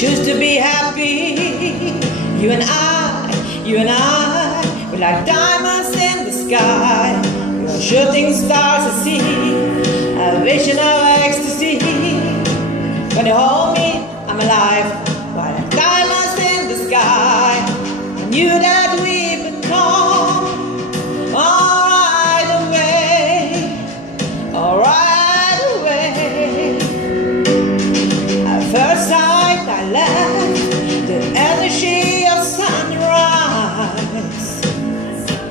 choose to be happy. You and I, we're like diamonds in the sky. We're shooting stars at sea, a vision of ecstasy. When you hold me, I'm alive. We're like diamonds in the sky. I knew that we become alright away, alright away. At first sight, I left the energy of sunrise.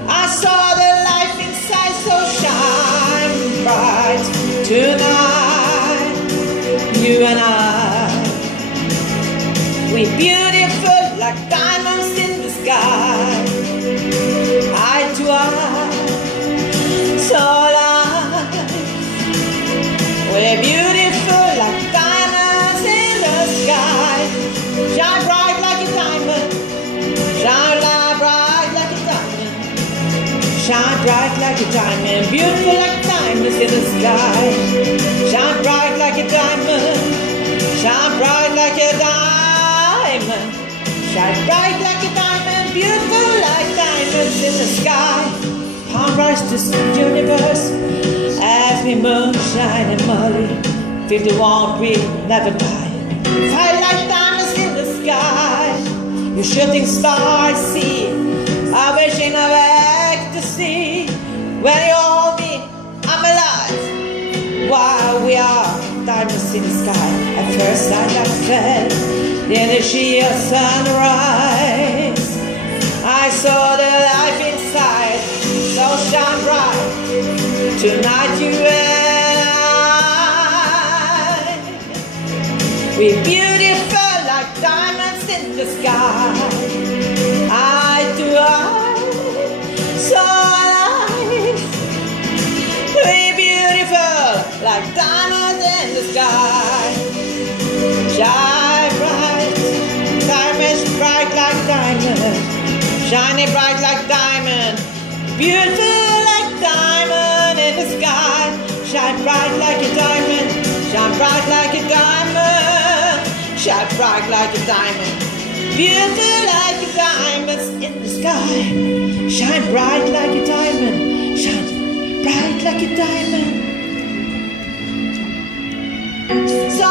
I saw the life inside so shine bright. Tonight, you and I, we're beautiful like diamonds in the sky. Eye to eye, so alive. We're beautiful like diamonds in the sky. Shine bright like a diamond. Shine bright like a diamond. Shine bright like a diamond. Beautiful like diamonds in the sky. Shine bright like a diamond. Shine bright like a diamond. Shine bright like a diamond. Beautiful like diamonds in the sky. Palm rise to the universe as we moonshine and Molly. Feel the warmth, we never die. Fly like diamonds in the sky. You shooting star, see a vision of ecstasy. When you hold me, I'm alive. While we are diamonds in the sky. At first sight I felt the energy of sunrise. I saw the life inside, so shine bright. Tonight you and I, we're beautiful like diamonds in the sky. Eye to eye, so alive. We're beautiful like diamonds in the sky. Shine bright, diamonds bright like diamonds. Shining bright like diamond, beautiful like diamond in the sky. Shine bright like a diamond, shine bright like a diamond. Shine bright like a diamond, beautiful like a diamond in the sky. Shine bright like a diamond, shine bright like a diamond. So